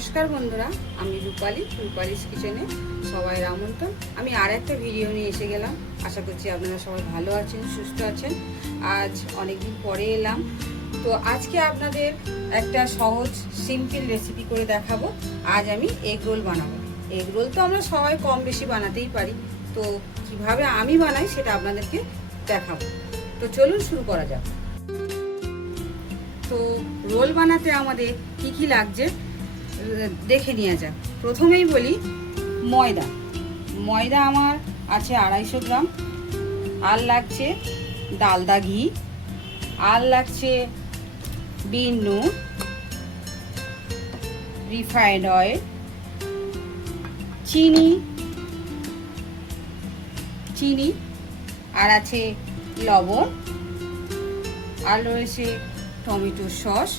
নমস্কার বন্ধুরা, আমি রূপালিস কিচেনে সবাই আমন্ত্রণ। আমি আর একটা ভিডিও নিয়ে এসে গেলাম। আশা করছি আপনারা সবাই ভালো আছেন, সুস্থ আছেন। আজ অনেকদিন পরে এলাম। তো আজকে আপনাদের একটা সহজ সিম্পল রেসিপি করে দেখাবো। আজ আমি এগ রোল বানাবো। এগ রোল তো আমরা সবাই কম বেশি বানাতেই পারি, তো কিভাবে আমি বানাই সেটা আপনাদেরকে দেখাবো। তো চলুন শুরু করা যাক। তো রোল বানাতে আমাদের কি লাগছে দেখে নিয়ে যাক। প্রথমেই বলি ময়দা আমার আছে 250 গ্রাম। আর লাগছে ডালদা ঘি, আর লাগছে বিন নুন, রিফাইন্ড অয়েল, চিনি, আর আছে লবণ, আর রয়েছে টমেটো সস,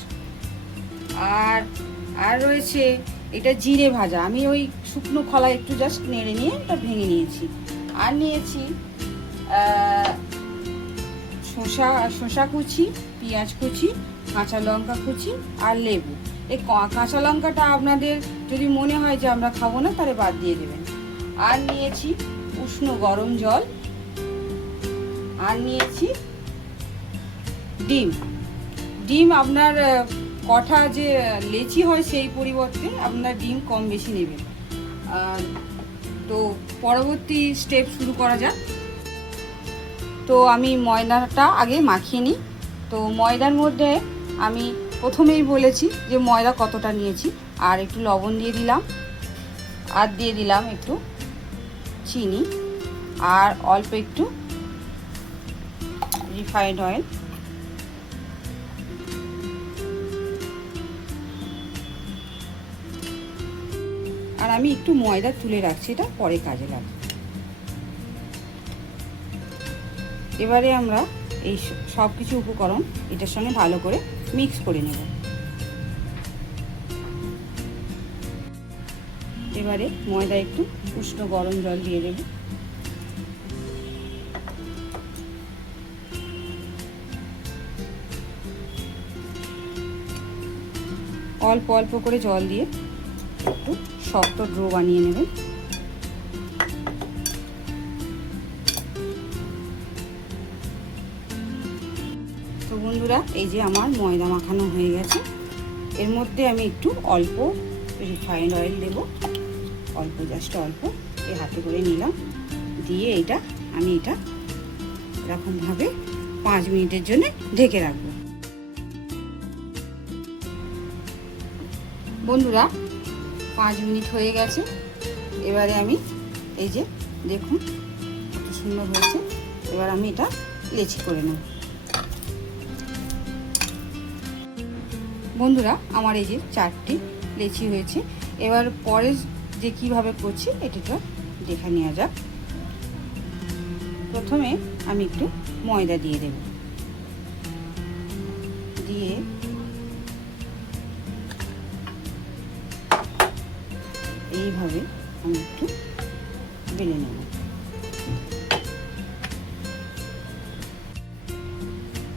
আর রয়েছে এটা জিরে ভাজা। আমি ওই শুকনো খোলা একটু জাস্ট নেড়ে নিয়ে এটা ভেঙে নিয়েছি। আর নিয়েছি শসা কুচি, পেঁয়াজ কুচি, কাঁচা লঙ্কা কুচি আর লেবু। এই কাঁচা লঙ্কাটা আপনাদের যদি মনে হয় যে আমরা খাবো না, তাহলে বাদ দিয়ে দেবেন। আর নিয়েছি উষ্ণ গরম জল, আর নিয়েছি ডিম আপনার কটা যে লেচি হয় সেই পরিবর্তে আপনার ডিম কম বেশি নেবেন। তো পরবর্তী স্টেপ শুরু করা যাক। তো আমি ময়দাটা আগে মাখিয়ে নিই। তো ময়দার মধ্যে আমি প্রথমেই বলেছি যে ময়দা কতটা নিয়েছি। আর একটু লবণ দিয়ে দিলাম, আর দিয়ে দিলাম একটু চিনি, আর অল্প একটু রিফাইন্ড অয়েল। আর আমি একটু ময়দা তুলে রাখছি, এটা পরে কাজে লাগবে। এবারে আমরা এই সব কিছু উপকরণ এটার সঙ্গে ভালো করে মিক্স করে নেব। এবারে ময়দা একটু উষ্ণ গরম জল দিয়ে দেব। অল্প অল্প করে জল দিয়ে একটু শক্ত ডো বানিয়ে নেবেন। তো বন্ধুরা, এই যে আমার ময়দা মাখানো হয়ে গেছে। এর মধ্যে আমি একটু অল্প রিফাইন্ড অয়েল দেব, জাস্ট অল্প এই হাতে করে নিলাম। দিয়ে আমি এটা এরকমভাবে 5 মিনিটের জন্য ঢেকে রাখবো। বন্ধুরা, 5 মিনিট হয়ে গেছে। এবারে আমি এই যে দেখুন কত সুন্দর হয়েছে। এবার আমি এটা লেচি করে নেব। বন্ধুরা, আমার এই যে 4টি লেচি হয়েছে। এবার পরে যে কিভাবে করছি এটা দেখে নেওয়া যাক। প্রথমে আমি একটু ময়দা দিয়ে দেব, দিয়ে এইভাবে আমি একটু বেলে নেব।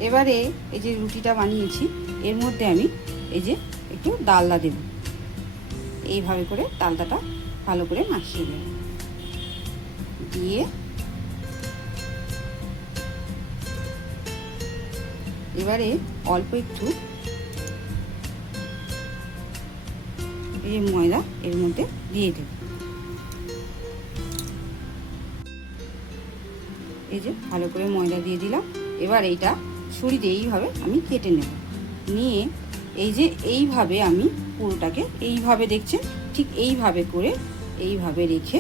এবারে এই যে রুটিটা বানিয়েছি, এর মধ্যে আমি এই যে একটু ডালদা দেব। এইভাবে করে ডালদাটা ভালো করে মাখিয়ে দেব। দিয়ে এবারে অল্প একটু এই ময়দা এর মধ্যে দিয়ে দেব। এই যে ভালো করে ময়দা দিয়ে দিলাম। এবার এইটা ছুরি দিয়ে এইভাবে আমি কেটে নেব। নিয়ে এই যে এইভাবে আমি পুরোটাকে এইভাবে দেখছেন, ঠিক এইভাবে করে এইভাবে রেখে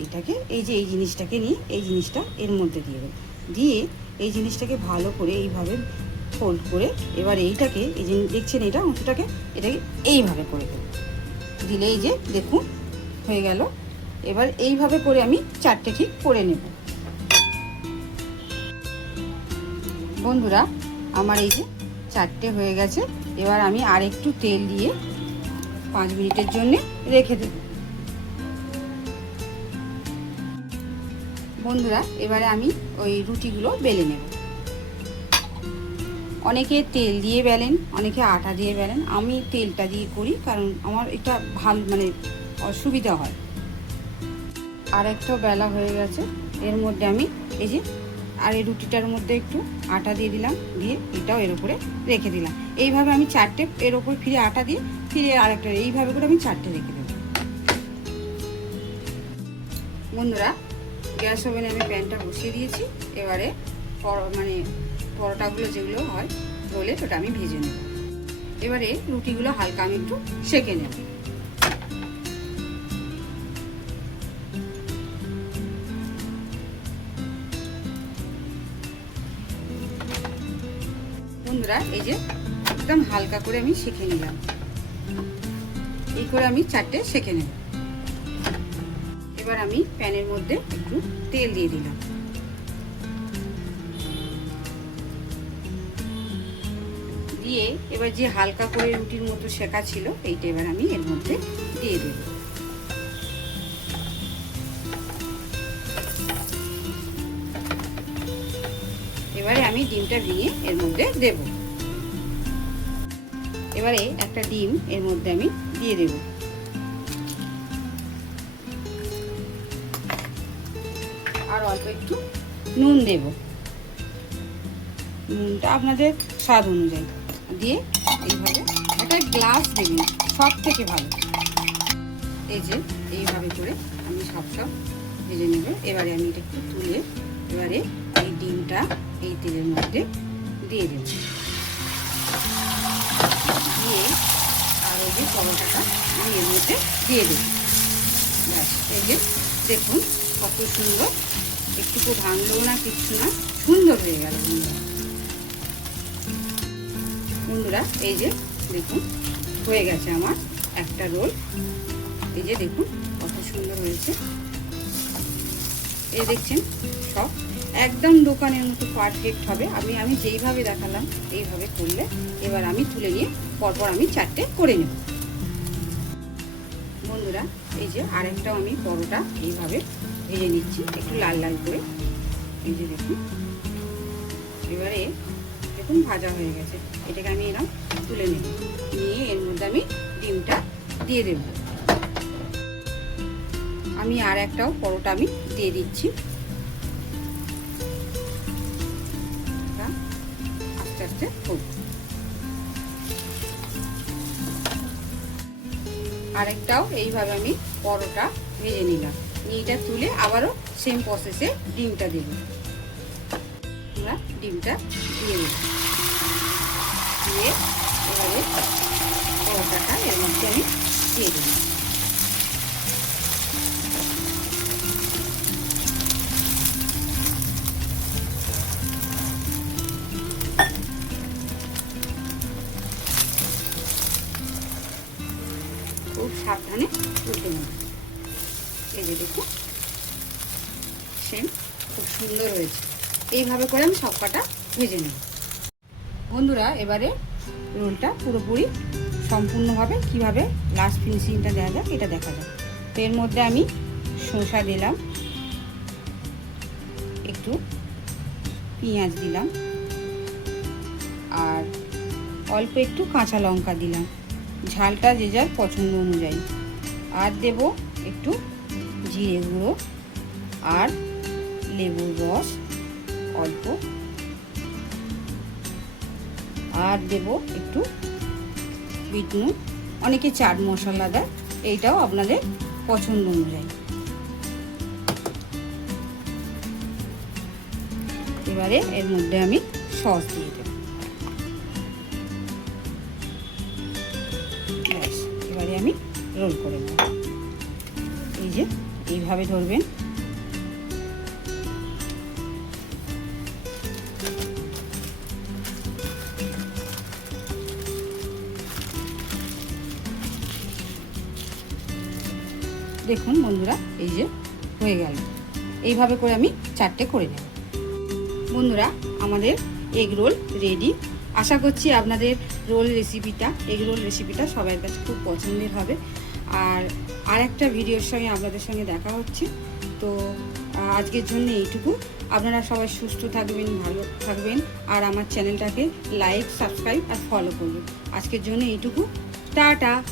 এইটাকে এই যে এই জিনিসটাকে নিয়ে এই জিনিসটা এর মধ্যে দিয়ে দেব। দিয়ে এই জিনিসটাকে ভালো করে এইভাবে ফোল্ড করে এবার এইটাকে এই যে দেখছেন এটা অংশটাকে এটাকে এইভাবে করে দেব। দিলে এই যে দেখুন হয়ে গেল। এবার এইভাবে করে আমি 4টে ঠিক করে নেব। বন্ধুরা, আমার এই যে 4টে হয়ে গেছে। এবার আমি আর একটু তেল দিয়ে 5 মিনিটের জন্য রেখে দেব। বন্ধুরা, এবারে আমি ওই রুটিগুলো বেলে নেব। অনেকে তেল দিয়ে বেলেন, অনেকে আটা দিয়ে বেলেন। আমি তেলটা দিয়ে করি, কারণ আমার এটা ভালো মানে অসুবিধা হয়। আর একটা বেলা হয়ে গেছে, এর মধ্যে আমি এই যে আর এই রুটিটার মধ্যে একটু আটা দিয়ে দিলাম, দিয়ে এটাও এর উপরে রেখে দিলাম। এইভাবে আমি 4টে এর উপরে ফিরে আটা দিয়ে ফিরে আরেকটা, এইভাবে করে আমি 4টে রেখে দেবো। বন্ধুরা, গ্যাস ওভেনে আমি প্যানটা বসিয়ে দিয়েছি। এবারে মানে পরোটাগুলো যেগুলো হয় রোলে, ওটা আমি ভেজে নেব। এবারে রুটিগুলো হালকা আমি একটু সেঁকে নেব। বন্ধুরা, এই যে একদম হালকা করে আমি সেঁকে নিলাম। এই করে আমি 4টে সেঁকে নেব। এবার আমি প্যানের মধ্যে একটু তেল দিয়ে দিলাম। দিয়ে এবার যে হালকা করে রুটির মতো সেঁকা ছিল, এইটা এবার আমি এর মধ্যে দিয়ে দেব। এবারে আমি ডিমটা ভেঙে এর মধ্যে দেব। এবারে একটা ডিম এর মধ্যে আমি দিয়ে দেব। আর অল্প একটু নুন দেব, নুনটা আপনাদের স্বাদ অনুযায়ী দিয়ে এইভাবে একটা গ্লাস দেবেন, সব থেকে ভালো। এই যে এইভাবে করে আমি সব ভেজে নেব। এবারে আমি এটা একটু তুলে এবারে এই ডিমটা এই তেলের মধ্যে দিয়ে দেব। দিয়ে আর ওই যে পরোটাটা আমি এর মধ্যে দিয়ে দেব। ব্যাস, এই যে দেখুন কত সুন্দর, একটুকু ভাঙলো না, কিচ্ছু না, সুন্দর হয়ে গেল। বন্ধুরা, এই যে দেখুন হয়ে গেছে আমার একটা রোল। এই যে দেখুন কত সুন্দর হয়েছে। এই দেখছেন সব একদম দোকানের মতো পারফেক্ট হবে। আমি যেইভাবে দেখালাম এইভাবে করলে এবার আমি তুলে নিয়ে পরপর আমি 4টে করে নেব। বন্ধুরা, এই যে আরেকটাও আমি পরোটা এইভাবে ভেজে নিচ্ছি একটু লাল লাল করে। এই যে দেখুন, এবারে দেখুন ভাজা হয়ে গেছে। এটাকে আমি এরকম তুলে নেব, নিয়ে এর মধ্যে আমি ডিমটা দিয়ে দেব। আমি আর একটাও পরোটা আমি দিয়ে দিচ্ছি। আস্তে আস্তে করব। আরেকটাও এইভাবে আমি পরোটা ভেজে নিলাম, নিয়ে তুলে আবারও সেম প্রসেসে ডিমটা দেব। আমরা ডিমটা দিয়ে দেব, দিয়ে এবারে পরোটাটা এর মধ্যে আমি দিয়ে দেব। খুব সাবধানে তুলতে হবে। এই যে দেখুন সেম খুব সুন্দর হয়েছে। এইভাবে করে আমি সব কটা ভেজে নেব। বন্ধুরা, এবারে রোলটা পুরোপুরি সম্পূর্ণভাবে কিভাবে লাস্ট ফিনিশিংটা দেওয়া যাক এটা দেখা যাক। তো এর মধ্যে আমি শসা দিলাম, একটু পেঁয়াজ দিলাম, আর অল্প একটু কাঁচা লঙ্কা দিলাম, ঝালটা যে যার পছন্দ অনুযায়ী। আর দেব একটু জিরে গুঁড়ো আর লেবুর রস অল্প, আর দেব একটু বিট নুন, অনেকে চাট মশলা দেয়, এইটাও আপনাদের পছন্দ অনুযায়ী। এবারে এর মধ্যে আমি সস দিয়ে দেব। ব্যাস, এবারে আমি রোল করে নেব। এই যে এইভাবে ধরবেন, দেখুন বন্ধুরা এই যে হয়ে গেল। এইভাবে করে আমি 4টে করে নেব। বন্ধুরা, আমাদের এগ রোল রেডি। আশা করছি আপনাদের এগ রোল রেসিপিটা সবার কাছে খুব পছন্দের হবে। আর একটা ভিডিওর সঙ্গে আপনাদের সঙ্গে দেখা হচ্ছে। তো আজকের জন্য এইটুকু। আপনারা সবাই সুস্থ থাকবেন, ভালো থাকবেন, আর আমার চ্যানেলটাকে লাইক, সাবস্ক্রাইব আর ফলো করবেন। আজকের জন্য এইটুকু। টাটা।